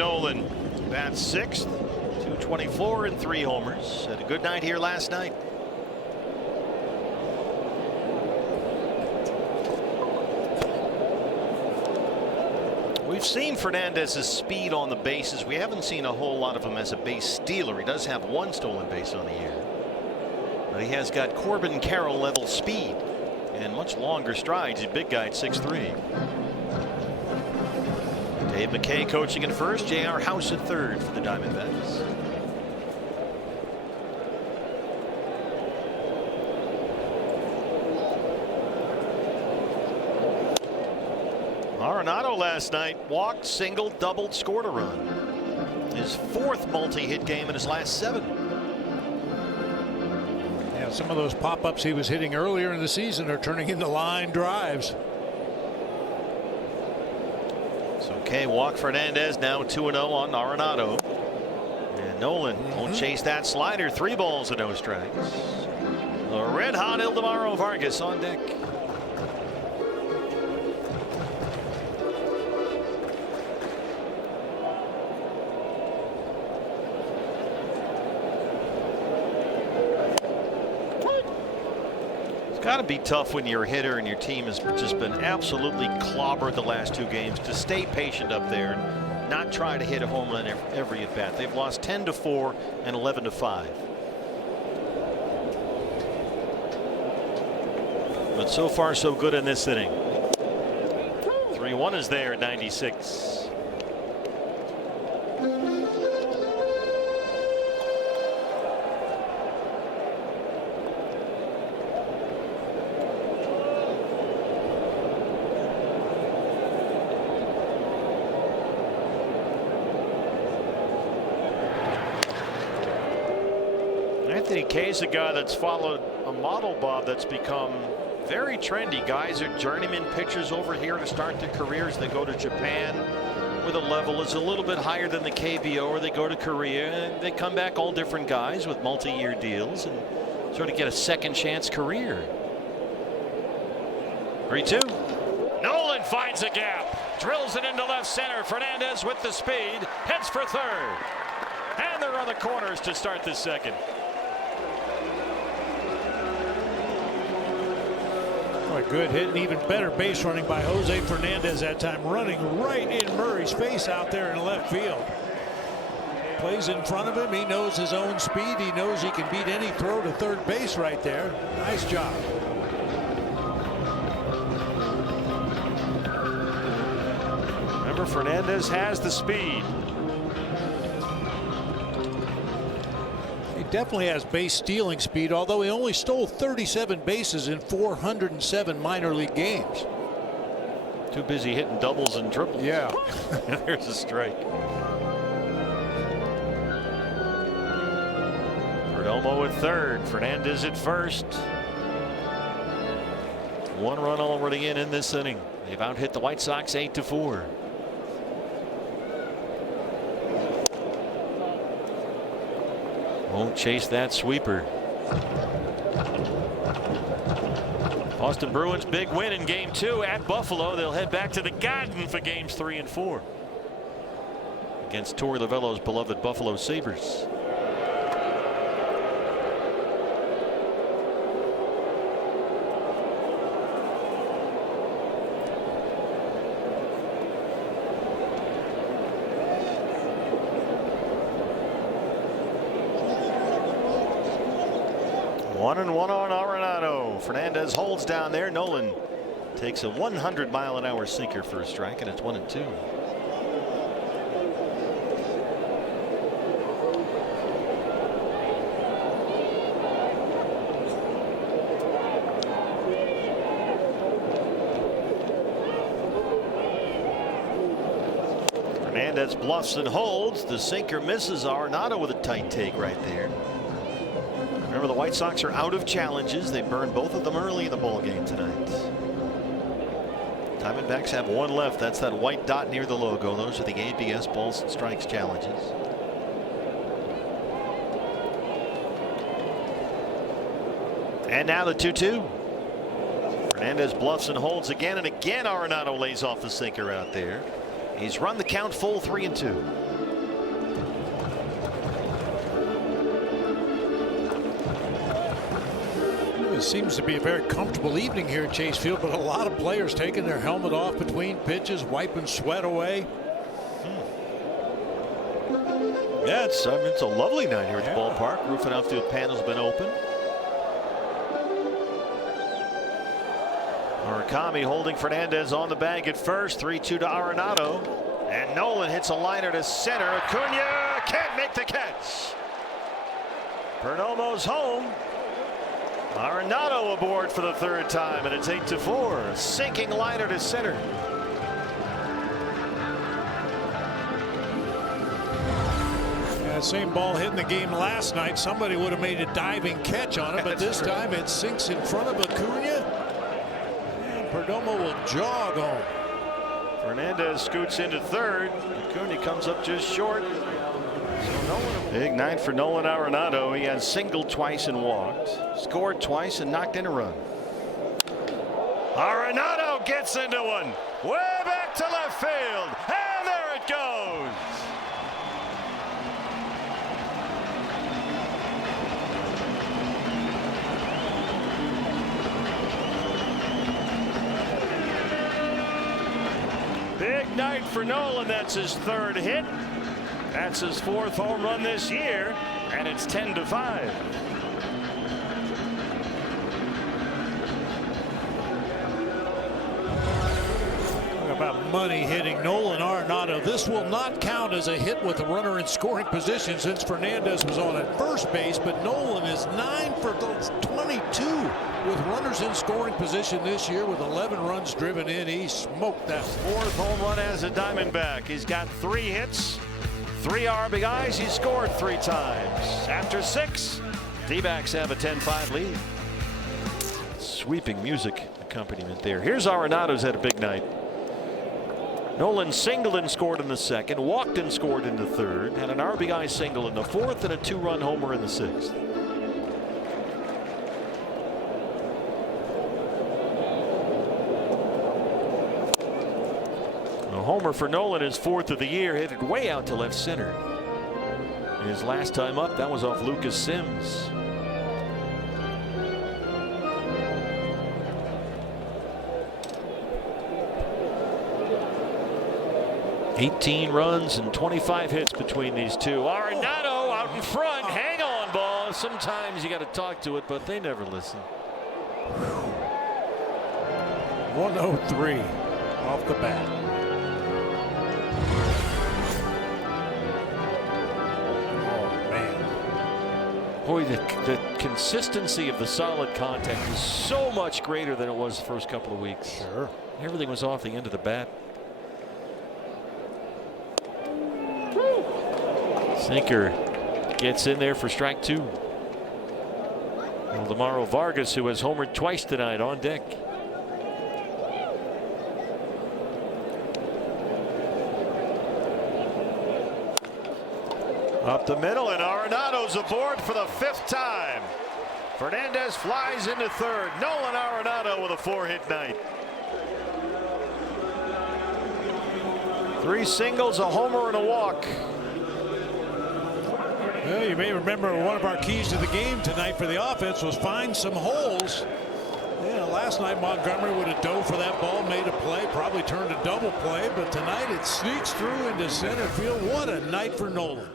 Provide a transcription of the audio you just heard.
Nolan bats sixth, 224 and 3 homers. Had a good night here last night. We've seen Fernandez's speed on the bases. We haven't seen a whole lot of him as a base stealer. He does have 1 stolen base on the year, but he has got Corbin Carroll level speed and much longer strides. He's a big guy at 6'3". Dave McKay coaching in first, J.R. House at third for the Diamondbacks. Arenado last night walked, singled, doubled, scored a run. His 4th multi-hit game in his last 7. Yeah, some of those pop-ups he was hitting earlier in the season are turning into line drives. It's okay. Walk Fernandez now 2-0 on Arenado. And Nolan won't chase that slider. 3 balls and no strikes. The red hot Ildemaro Vargas on deck. Got to be tough when you're a hitter and your team has just been absolutely clobbered the last 2 games to stay patient up there and not try to hit a home run every at bat. They've lost 10-4 and 11-5. But so far so good in this inning. 3-1 is there at 96. Anthony Kay's a guy that's followed a model, Bob, that's become very trendy. Guys are journeyman pitchers over here to start their careers. They go to Japan where the level is a little bit higher than the KBO, or they go to Korea and they come back, all different guys with multi-year deals, and sort of get a second chance career. 3-2. Nolan finds a gap, drills it into left center. Fernandez with the speed, heads for third, and they're on the corners to start the second. A good hit and even better base running by Jose Fernandez that time, running right in Murray's face out there in left field. Plays in front of him. He knows his own speed. He knows he can beat any throw to third base right there. Nice job. Remember, Fernandez has the speed. Definitely has base stealing speed, although he only stole 37 bases in 407 minor league games. Too busy hitting doubles and triples. Yeah. There's a strike. Perdomo at third, Fernandez at first. 1 run already in this inning. They've out-hit the White Sox 8-4. Won't chase that sweeper. Boston Bruins big win in game 2 at Buffalo. They'll head back to the Garden for games 3 and 4 against Torey Lovullo's beloved Buffalo Sabres. One and one on Arenado. Fernandez holds down there. Nolan takes a 100-mile-an-hour sinker for a strike, and it's 1-2. Fernandez bluffs and holds. The sinker misses. Arenado with a tight take right there. Remember, the White Sox are out of challenges. They burned both of them early in the ball game tonight. Diamondbacks have 1 left. That's that white dot near the logo. Those are the ABS balls and strikes challenges. And now the 2-2. Fernandez bluffs and holds again, and again Arenado lays off the sinker out there. He's run the count full 3-2. It seems to be a very comfortable evening here at Chase Field, but a lot of players taking their helmet off between pitches, wiping sweat away. Yeah, it's a lovely night here at the ballpark. Roof and outfield panel's been open. Murakami holding Fernandez on the bag at first. 3-2 to Arenado. And Nolan hits a liner to center. Acuna can't make the catch. Perdomo's home. Arenado aboard for the third time, and it's 8-4. Sinking liner to center. Same ball hit in the game last night. Somebody would have made a diving catch on it, but this time it sinks in front of Acuna. And Perdomo will jog home. Fernandez scoots into third. Acuna comes up just short. Big night for Nolan Arenado. He has singled twice and walked, scored twice and knocked in a run. Arenado gets into one, way back to left field, and there it goes. Big night for Nolan. That's his third hit. That's his fourth home run this year, and it's 10-5. Talk about money hitting Nolan Arenado. This will not count as a hit with a runner in scoring position since Fernandez was on at first base, but Nolan is 9 for 22 with runners in scoring position this year with 11 runs driven in. He smoked that. Fourth home run as a Diamondback. He's got 3 hits, 3 RBIs. He scored 3 times. After 6, D-backs have a 10-5 lead. Sweeping music accompaniment there. Here's Arenado's had a big night. Nolan singled and scored in the second, walked and scored in the third, had an RBI single in the fourth, and a 2-run homer in the sixth. A homer for Nolan, his 4th of the year, hit it way out to left center. His last time up, that was off Lucas Sims. $18 runs and 25 hits between these two. Arenado out in front. Hang on, ball. Sometimes you got to talk to it, but they never listen. 103 off the bat. Boy, the consistency of the solid contact is so much greater than it was the first couple of weeks. Sure. Everything was off the end of the bat. Sinker gets in there for strike 2. Lamaro Vargas, who has homered twice tonight, on deck. Up the middle, and Arenado's aboard for the 5th time. Fernandez flies into third. Nolan Arenado with a 4-hit night. 3 singles, a homer, and a walk. Well, you may remember one of our keys to the game tonight for the offense was find some holes. Yeah, last night Montgomery would have dove for that ball, made a play, probably turned a double play, but tonight it sneaks through into center field. What a night for Nolan.